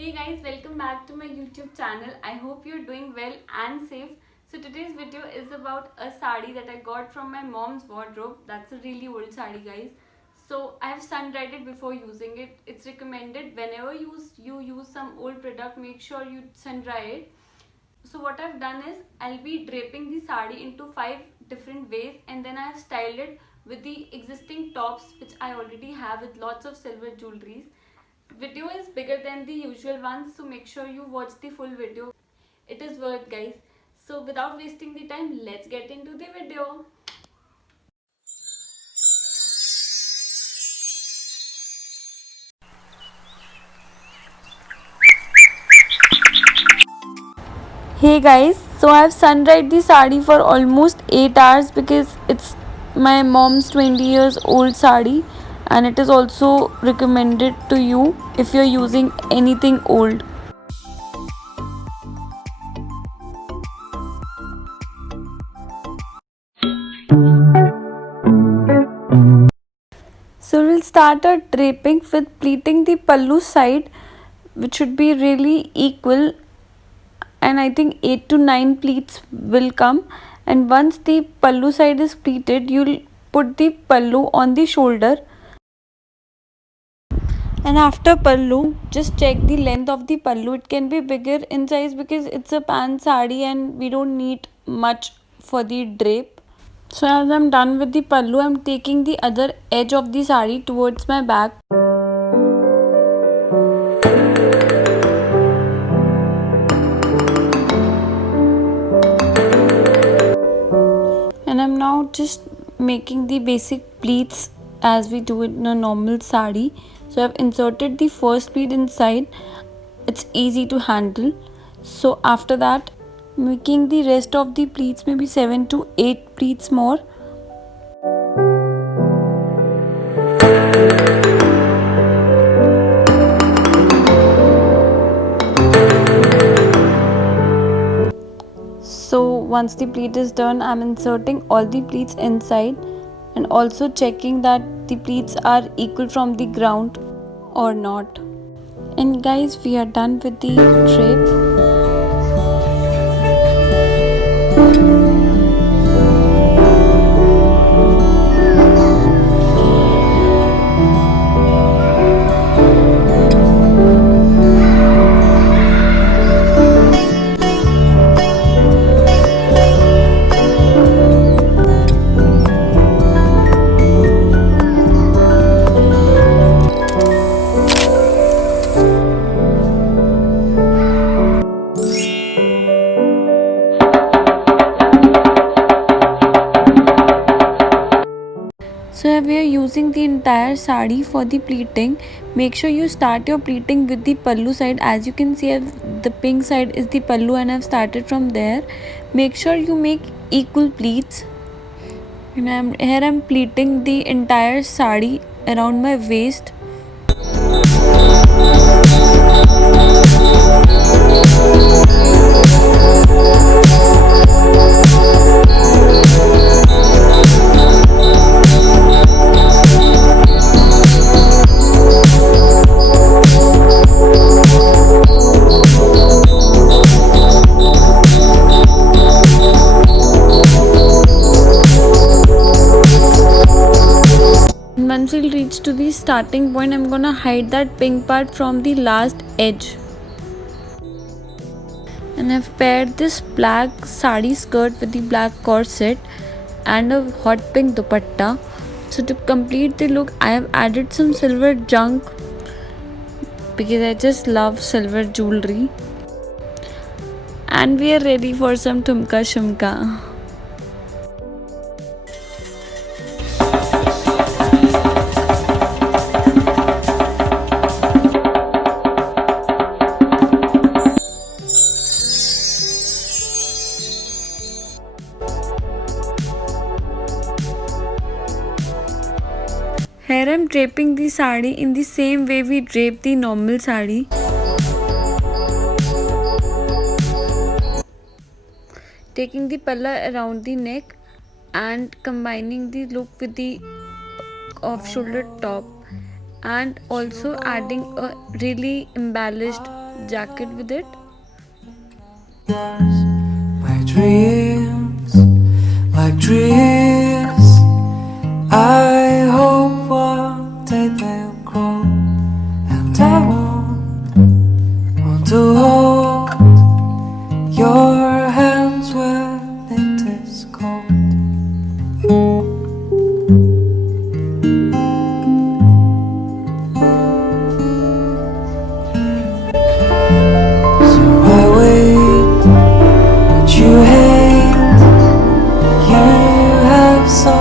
Hey guys, welcome back to my YouTube channel. I hope you're doing well and safe. So today's video is about a sari that I got from my mom's wardrobe. That's a really old sari, guys. So I have sun dried it before using it. It's recommended whenever you use some old product, make sure you sun dry it. So what I've done is I'll be draping the sari into 5 different ways, and then I have styled it with the existing tops which I already have with lots of silver jewelries. Video is bigger than the usual ones, so make sure you watch the full video. It is worth, guys. So without wasting the time, let's get into the video. Hey guys, so I've sun dried the sari for almost 8 hours because it's my mom's 20 years old sari, and it is also recommended to you if you're using anything old. So we'll start our draping with pleating the pallu side, which should be really equal, and I think 8 to 9 pleats will come. And once the pallu side is pleated, you'll put the pallu on the shoulder, and after pallu just check the length of the pallu. It can be bigger in size because it's a pan sari and we don't need much for the drape. So as I'm done with the pallu, I'm taking the other edge of the sari towards my back. And I'm now just making the basic pleats as we do it in a normal sari. So I've inserted the first pleat inside. It's easy to handle. So after that, making the rest of the pleats, maybe 7 to 8 pleats more. So once the pleat is done, I'm inserting all the pleats inside and also checking that the pleats are equal from the ground or not. And guys, we are done with the drape. So we are using the entire sari for the pleating. Make sure you start your pleating with the pallu side. As you can see, the pink side is the pallu and I've started from there. Make sure you make equal pleats. And I'm pleating the entire sari around my waist. Once we'll reach to the starting point, I'm gonna hide that pink part from the last edge. And I've paired this black sari skirt with the black corset and a hot pink dupatta. So to complete the look, I have added some silver junk because I just love silver jewelry. And we are ready for some tumka shumka. Here I'm draping the sari in the same way we drape the normal sari. Taking the palla around the neck and combining the look with the off shoulder top, and also adding a really embellished jacket with it. My dreams, like trees, I hope one day they'll grow, and I want to hold your hands when it is cold. So I wait, but you hate. You have so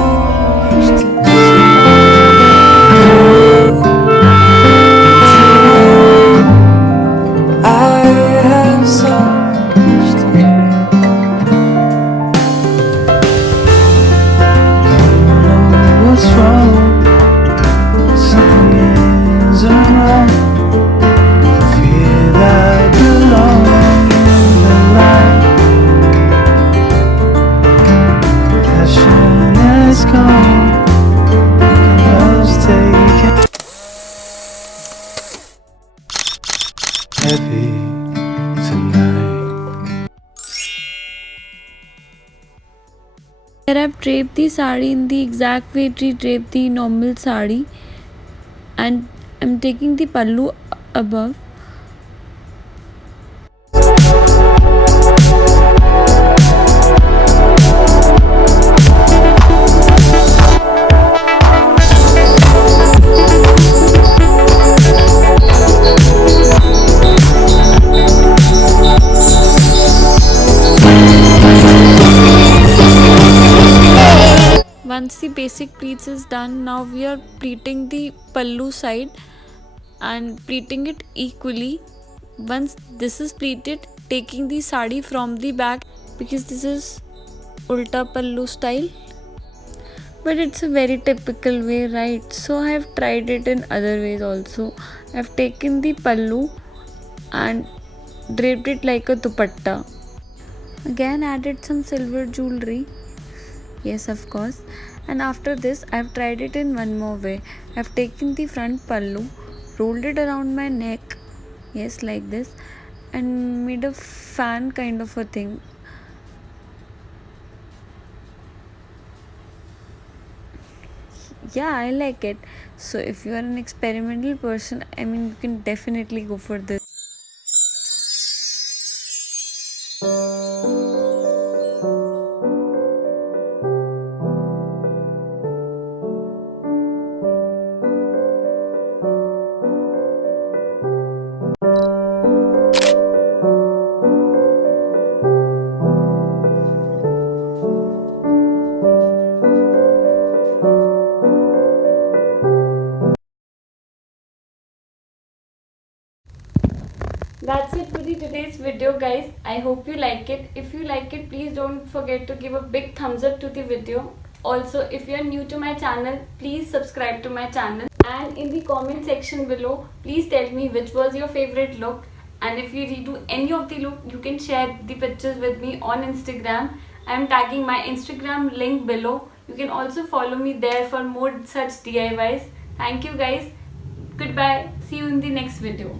much to say. I have so much to know what's wrong. Something isn't right. Feel I belong in the light. Passion is gone. Love's taken heavy tonight. Here I've draped the sari in the exact way we drape the normal sari, and I'm taking the pallu above. Once the basic pleats is done, now we are pleating the pallu side and pleating it equally. Once this is pleated, taking the sari from the back, because this is ulta pallu style, but it's a very typical way, right? So I have tried it in other ways also. I've taken the pallu and draped it like a dupatta. Again added some silver jewelry, yes, of course. And after this, I've tried it in one more way. I've taken the front pallu, rolled it around my neck, yes, like this, and made a fan kind of a thing. Yeah, I like it. So if you are an experimental person, I mean, you can definitely go for this. That's it for today's video, guys. I hope you like it. If you like it, please don't forget to give a big thumbs up to the video. Also, if you are new to my channel, please subscribe to my channel. And in the comment section below, please tell me which was your favorite look. And if you redo any of the look, you can share the pictures with me on Instagram. I am tagging my Instagram link below. You can also follow me there for more such DIYs. Thank you, guys. Goodbye. See you in the next video.